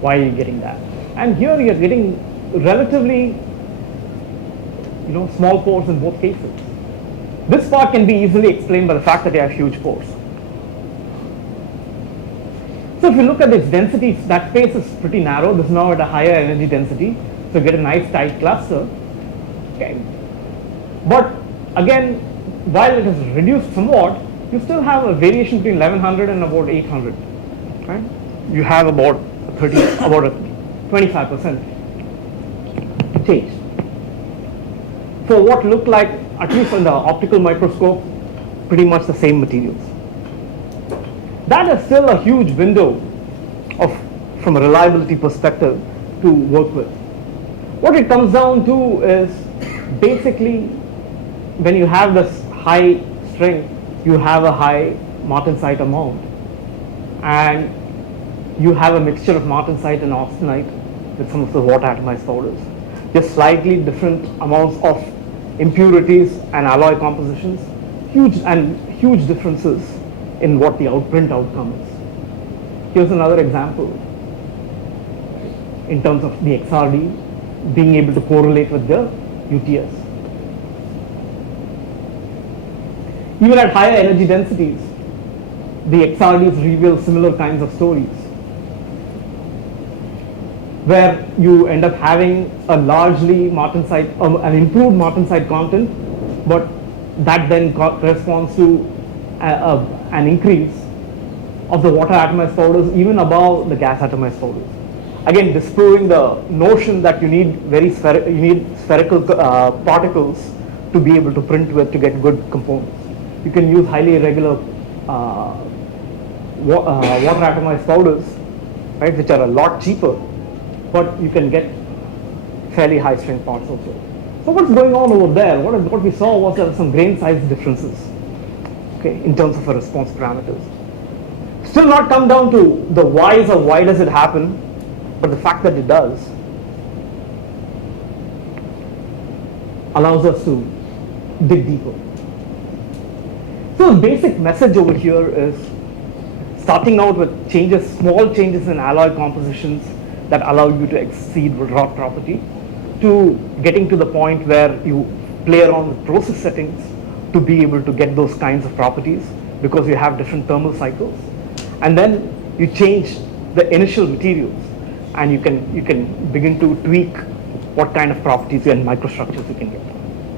Why are you getting that? And here you're getting relatively, small pores in both cases. This part can be easily explained by the fact that you have huge pores. So if you look at this density, that space is pretty narrow. This is now at a higher energy density. So you get a nice tight cluster. Okay. But again, while it is reduced somewhat, you still have a variation between 1100 and about 800. Right? You have about a 25% change. For what looked like, at least on the optical microscope, pretty much the same materials. That is still a huge window from a reliability perspective to work with. What it comes down to is basically when you have this high strength, you have a high martensite amount, and you have a mixture of martensite and austenite with some of the water atomized powders. Just slightly different amounts of impurities and alloy compositions, huge differences in what the outprint outcome is. Here's another example in terms of the XRD being able to correlate with the UTS. Even at higher energy densities, the XRDs reveal similar kinds of stories, where you end up having a largely martensite, an improved martensite content, but that then corresponds to an increase of the water atomized powders even above the gas atomized powders. Again, disproving the notion that you need spherical particles to be able to print with to get good components. You can use highly irregular water atomized powders, right, which are a lot cheaper, but you can get fairly high strength parts also. So what's going on over there? What we saw was there were some grain size differences, okay, in terms of a response parameters. Still not come down to the whys of why does it happen, but the fact that it does allows us to dig deeper. So the basic message over here is starting out with changes, small changes in alloy compositions that allow you to exceed rod property, to getting to the point where you play around with process settings to be able to get those kinds of properties because you have different thermal cycles. And then you change the initial materials and you can begin to tweak what kind of properties and microstructures you can get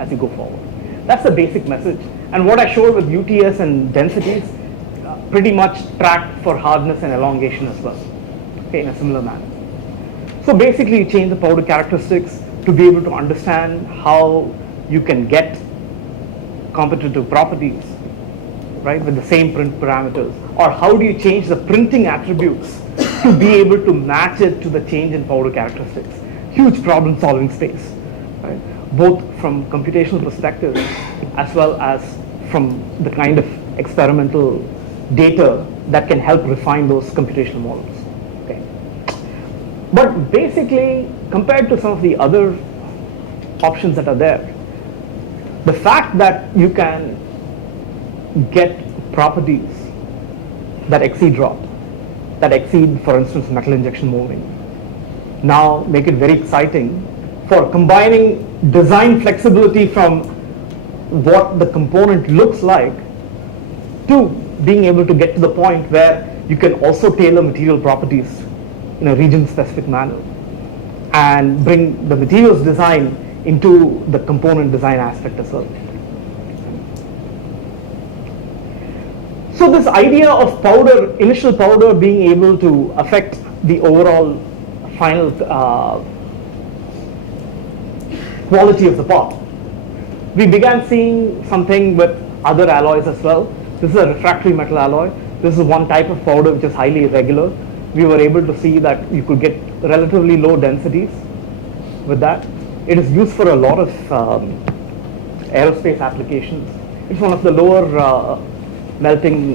as you go forward. That's the basic message. And what I showed with UTS and densities pretty much tracked for hardness and elongation as well, okay, in a similar manner. So basically you change the powder characteristics to be able to understand how you can get competitive properties, right, with the same print parameters, or how do you change the printing attributes to be able to match it to the change in powder characteristics. Huge problem solving space, right, both from computational perspective as well as from the kind of experimental data that can help refine those computational models. Okay. But basically, compared to some of the other options that are there, the fact that you can get properties that exceed rod, that exceed, for instance, metal injection molding, now make it very exciting for combining design flexibility from what the component looks like to being able to get to the point where you can also tailor material properties in a region-specific manner and bring the materials design into the component design aspect as well. So this idea of powder, initial powder being able to affect the overall final quality of the part, we began seeing something with other alloys as well. This is a refractory metal alloy. This is one type of powder which is highly irregular. We were able to see that you could get relatively low densities with that. It is used for a lot of aerospace applications. It's one of the lower melting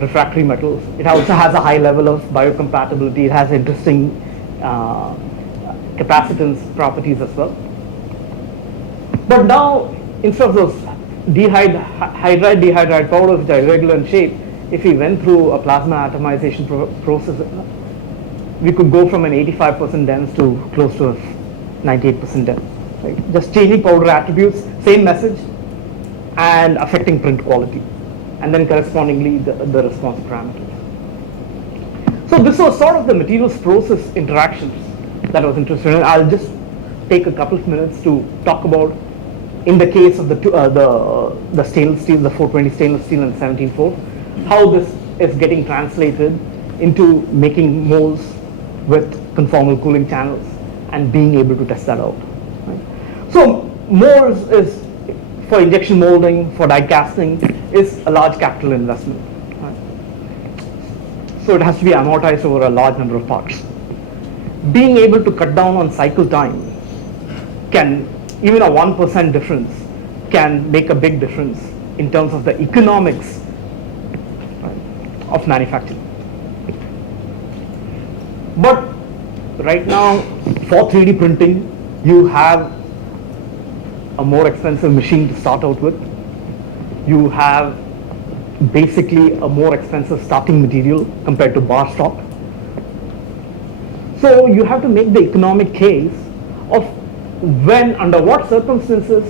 refractory metals. It also has a high level of biocompatibility. It has interesting capacitance properties as well. But now, instead of those hydride dehydride powders which are irregular in shape, if we went through a plasma atomization process, we could go from an 85% dense to close to a 98% dense. Right? Just changing powder attributes, same message, and affecting print quality, and then correspondingly the response parameters. So this was sort of the materials process interactions that I was interested in. I'll just take a couple of minutes to talk about, in the case of the stainless steel, the 420 stainless steel and 174, how this is getting translated into making molds with conformal cooling channels and being able to test that out. Right? So molds is, for injection molding, for die casting, is a large capital investment. Right? So it has to be amortized over a large number of parts. Being able to cut down on cycle time can, even a 1% difference can make a big difference in terms of the economics, right, of manufacturing. But right now, for 3D printing, you have a more expensive machine to start out with. You have basically a more expensive starting material compared to bar stock. So you have to make the economic case of when, under what circumstances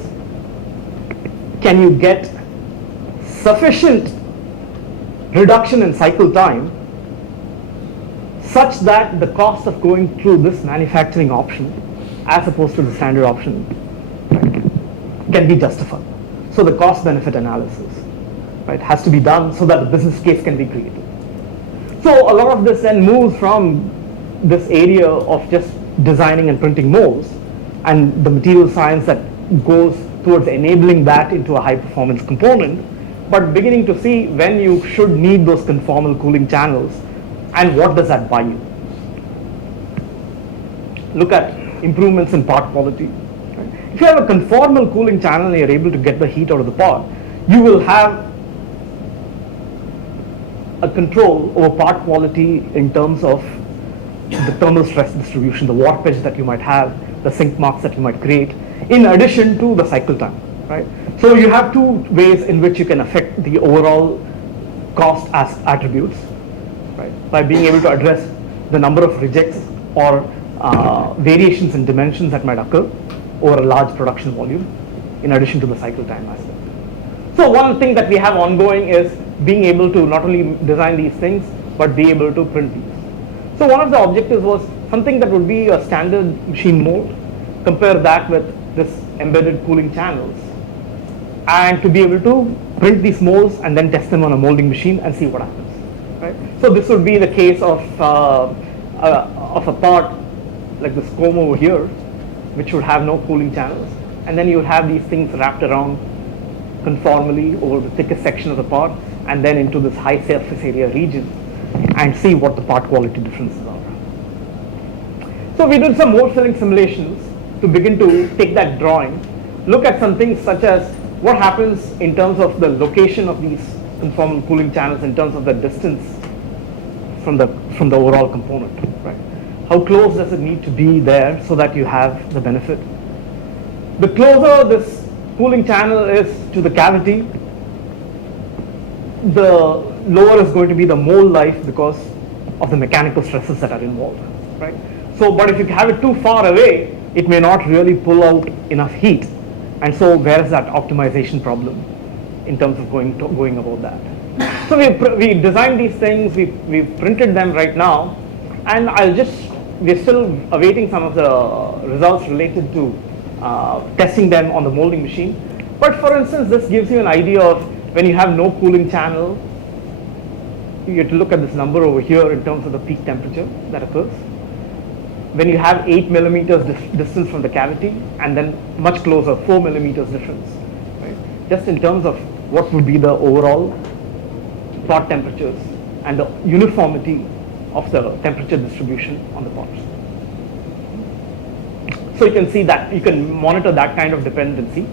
can you get sufficient reduction in cycle time such that the cost of going through this manufacturing option as opposed to the standard option, right, can be justified. So the cost benefit analysis, right, has to be done so that the business case can be created. So a lot of this then moves from this area of just designing and printing molds and the material science that goes towards enabling that into a high performance component, but beginning to see when you should need those conformal cooling channels and what does that buy you. Look at improvements in part quality. Right? If you have a conformal cooling channel and you're able to get the heat out of the part, you will have a control over part quality in terms of the thermal stress distribution, the warpage that you might have, the sink marks that you might create, in addition to the cycle time, right? So you have two ways in which you can affect the overall cost as attributes, right? By being able to address the number of rejects or variations in dimensions that might occur over a large production volume, in addition to the cycle time aspect. So one thing that we have ongoing is being able to not only design these things, but be able to print these. So one of the objectives was something that would be a standard machine mold, compare that with this embedded cooling channels, and to be able to print these molds and then test them on a molding machine and see what happens. Right? So this would be the case of a part like this comb over here, which would have no cooling channels, and then you would have these things wrapped around conformally over the thickest section of the part and then into this high surface area region and see what the part quality differences are. So we did some mold filling simulations to begin to take that drawing, look at some things such as what happens in terms of the location of these conformal cooling channels in terms of the distance from the overall component, right? How close does it need to be there so that you have the benefit? The closer this cooling channel is to the cavity, the lower is going to be the mold life because of the mechanical stresses that are involved, right? So, but if you have it too far away, it may not really pull out enough heat, and so where is that optimization problem in terms of going about that? So we designed these things, we've printed them right now, and we're still awaiting some of the results related to testing them on the molding machine. But for instance, this gives you an idea of when you have no cooling channel, you have to look at this number over here in terms of the peak temperature that occurs. When you have 8 millimeters distance from the cavity and then much closer, 4 millimeters difference, right? Just in terms of what would be the overall part temperatures and the uniformity of the temperature distribution on the parts. So you can see that, you can monitor that kind of dependency.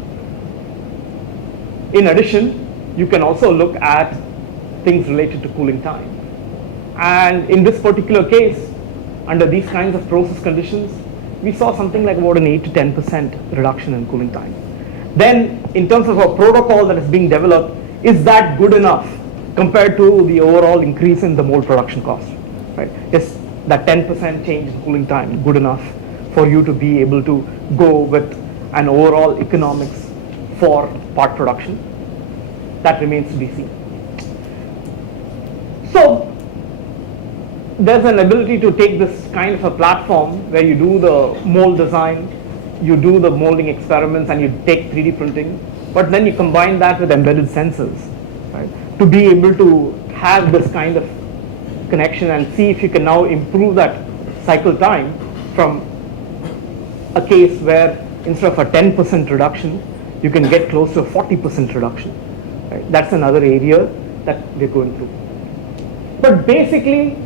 In addition, you can also look at things related to cooling time. And in this particular case, under these kinds of process conditions, we saw something like about an 8 to 10% reduction in cooling time. Then, in terms of a protocol that is being developed, is that good enough compared to the overall increase in the mold production cost? Right? Is that 10% change in cooling time good enough for you to be able to go with an overall economics for part production? That remains to be seen. So there's an ability to take this kind of a platform where you do the mold design, you do the molding experiments, and you take 3D printing, but then you combine that with embedded sensors, right, to be able to have this kind of connection and see if you can now improve that cycle time from a case where instead of a 10% reduction, you can get close to a 40% reduction. Right? That's another area that we're going through. But basically,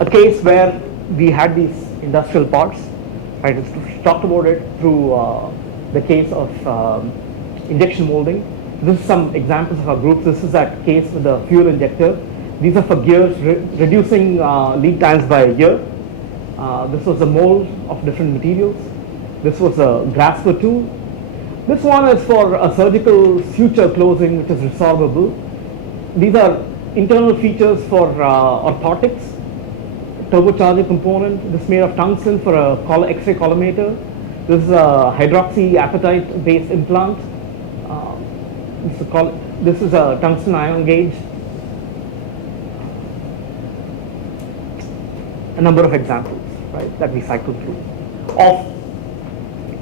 a case where we had these industrial parts, right? It's talked about it through the case of injection molding. This is some examples of our group. This is that case with the fuel injector. These are for gears, reducing lead times by a year. This was a mold of different materials. This was a grasper tool. This one is for a surgical suture closing, which is resorbable. These are internal features for orthotics. Turbocharger component. This is made of tungsten for a X-ray collimator. This is a hydroxyapatite-based implant. This is a tungsten ion gauge. A number of examples, right, that we cycled through of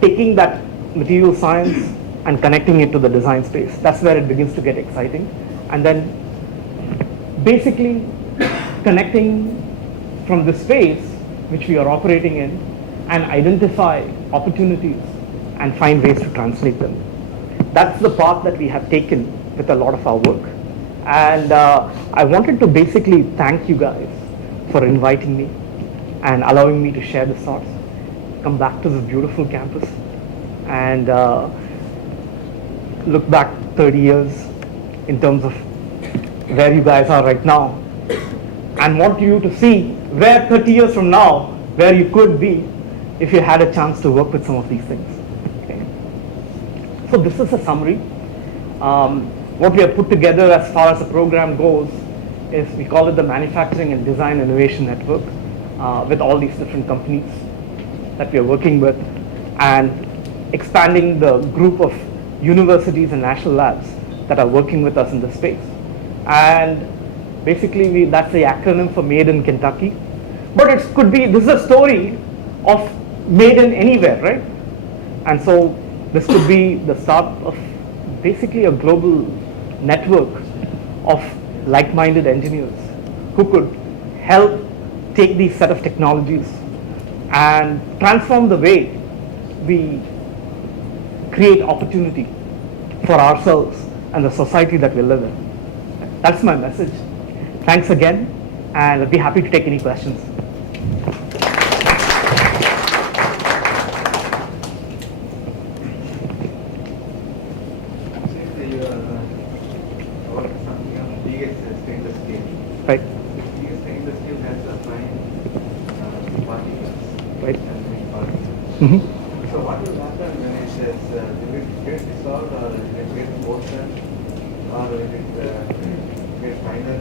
taking that material science and connecting it to the design space. That's where it begins to get exciting. And then basically connecting from the space which we are operating in and identify opportunities and find ways to translate them that's the path that we have taken with a lot of our work. And I wanted to basically thank you guys for inviting me and allowing me to share the thoughts, come back to this beautiful campus, and look back 30 years in terms of where you guys are right now, and want you to see where 30 years from now, where you could be if you had a chance to work with some of these things. Okay. So this is a summary. What we have put together as far as the program goes is we call it the Manufacturing and Design Innovation Network, with all these different companies that we are working with, and expanding the group of universities and national labs that are working with us in this space. And basically that's the acronym for Made in Kentucky. But it could be, this is a story of made in anywhere, right? And so this could be the start of basically a global network of like-minded engineers who could help take these set of technologies and transform the way we create opportunity for ourselves and the society that we live in. That's my message. Thanks again, and I'll be happy to take any questions. Right. Right. Mm-hmm. So what will happen when it says, will it get dissolved, or will it get motion, or will it get finally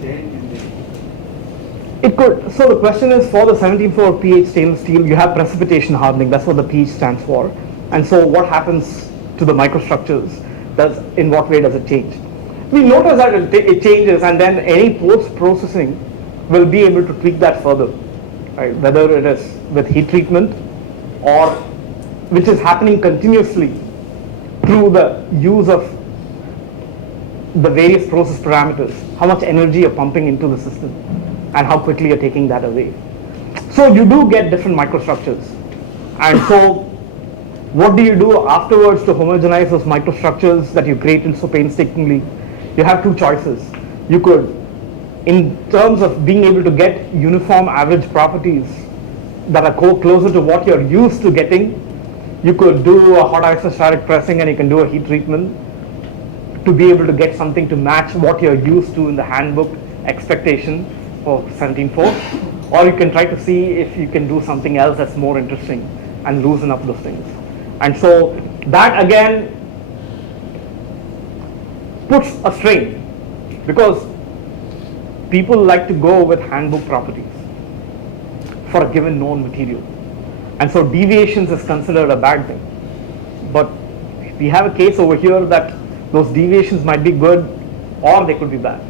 change in the... It could. So the question is, for the 174 pH stainless steel, you have precipitation hardening. That's what the pH stands for. And so what happens to the microstructures? In what way does it change? We notice that it changes, and then any post-processing will be able to tweak that further, right? Whether it is with heat treatment, or which is happening continuously through the use of the various process parameters, how much energy you're pumping into the system, and how quickly you're taking that away. So you do get different microstructures. And so what do you do afterwards to homogenize those microstructures that you created so painstakingly? You have two choices. You could, in terms of being able to get uniform average properties that are closer to what you're used to getting, you could do a hot isostatic pressing, and you can do a heat treatment to be able to get something to match what you're used to in the handbook expectation for 17.4, or you can try to see if you can do something else that's more interesting and loosen up those things. And so that again puts a strain, because people like to go with handbook properties for a given known material, and so deviations is considered a bad thing. But we have a case over here that those deviations might be good or they could be bad.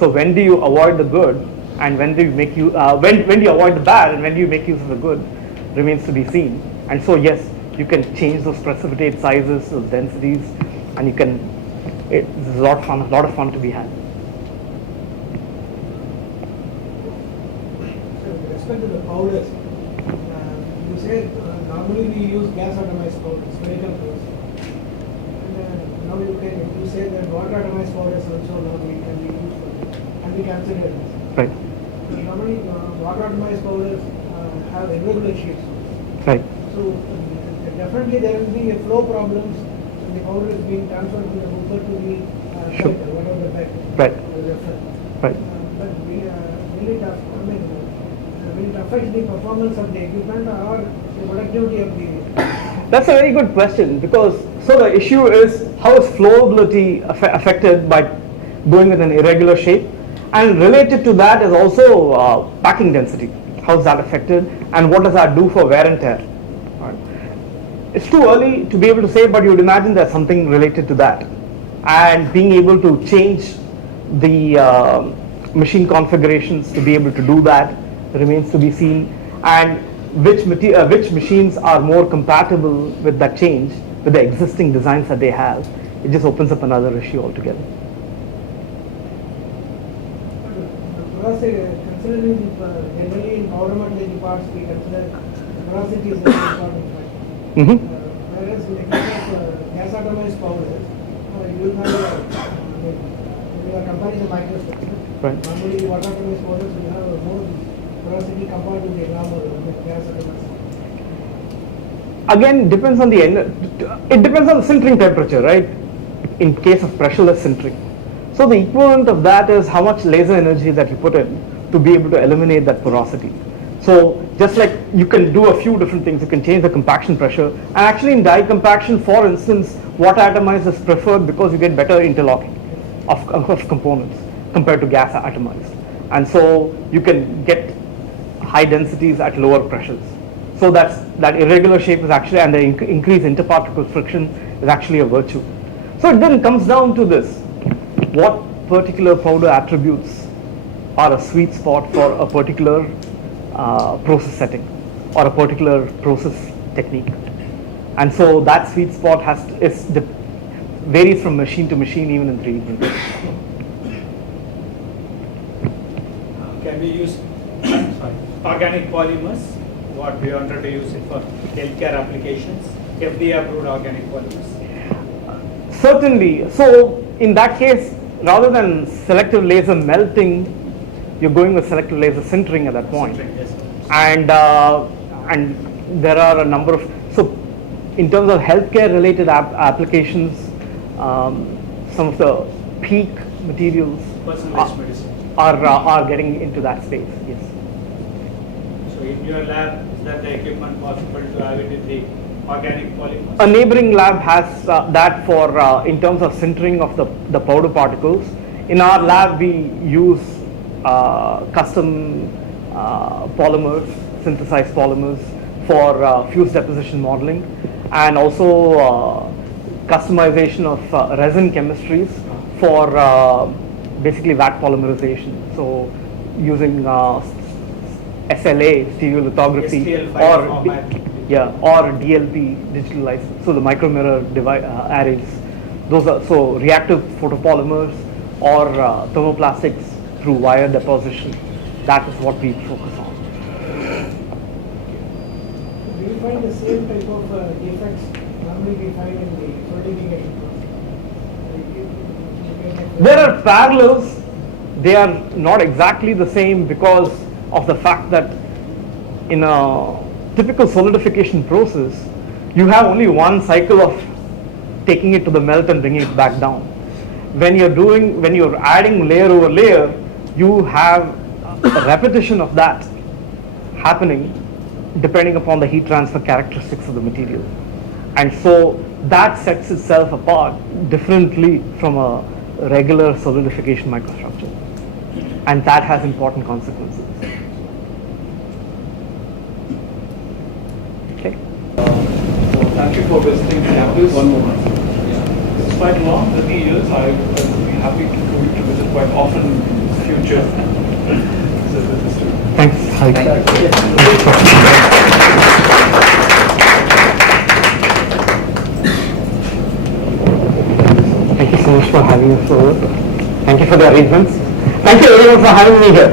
So when do you avoid the good, and when do you make you when do you avoid the bad, and when do you make use of the good, remains to be seen. And so yes, you can change those precipitate sizes, those densities, and you can. It's a lot of fun to be had. So with respect to the powders, you said normally we use gas atomized powders, spherical powders. And now you say that water atomized powders also normally can be used for anti-cancerous. Right. So normally water atomized powders have irregular shapes. Right. So definitely there will be a flow problems when the powder is being transferred from the hooper to the Sure. bed, whatever the bed. Right. Right. But will it affect the performance of the equipment or the productivity of the... That's a very good question, because so the issue is, how is flowability affected by going with an irregular shape, and related to that is also packing density. How is that affected, and what does that do for wear and tear? Right. It's too early to be able to say, but you would imagine there's something related to that, and being able to change the machine configurations to be able to do that remains to be seen, and which machines are more compatible with that change, with the existing designs that they have. It just opens up another issue altogether. Considering generally in powder metallurgy parts, we consider the porosity is an important factor. Whereas in the case of gas atomized powders, you will have, you are comparing the microstructure. Right. Normally, the water atomized powders will have more porosity compared to the normal gas atomized. Again, depends on it depends on the sintering temperature, right? In case of pressureless sintering. So the equivalent of that is how much laser energy that you put in to be able to eliminate that porosity. So just like you can do a few different things, you can change the compaction pressure, and actually in die compaction, for instance, water atomized is preferred because you get better interlocking of components compared to gas atomized. And so you can get high densities at lower pressures. So that irregular shape is actually, and the increased interparticle friction is actually a virtue. So it then comes down to this: what particular powder attributes are a sweet spot for a particular process setting or a particular process technique. And so that sweet spot varies from machine to machine, even in 3D printers. Can we use organic polymers? What we wanted to use it for healthcare applications, FDA approved organic polymers. Certainly. So in that case, rather than selective laser melting, you're going with selective laser sintering at that point. Yes. And there are a number of, so in terms of healthcare related applications, some of the peak materials Personalized medicine. are getting into that space. Yes. So in your lab, is that the equipment possible to have it in the organic polymers? A neighboring lab has that for in terms of sintering of the powder particles. In our lab, we use custom polymers, synthesized polymers for fuse deposition modeling, and also customization of resin chemistries for basically vat polymerization. So using SLA, stereolithography, STL5 format. or DLP, digital license. So the micromirror arrays. Those are so reactive photopolymers or thermoplastics through wire deposition. That is what we focus on. Do you find the same type of defects normally we find in the solidification process? There are parallels. They are not exactly the same because of the fact that in a typical solidification process, you have only one cycle of taking it to the melt and bringing it back down. When you're adding layer over layer, you have a repetition of that happening depending upon the heat transfer characteristics of the material. And so that sets itself apart differently from a regular solidification microstructure. And that has important consequences. Okay. So thank you for visiting the campus. One more. Yeah. It's quite long, 30 years. I will be happy to visit quite often in the future. Thanks. Thank you so much for having us over. Thank you for the arrangements. Thank you everyone for having me here.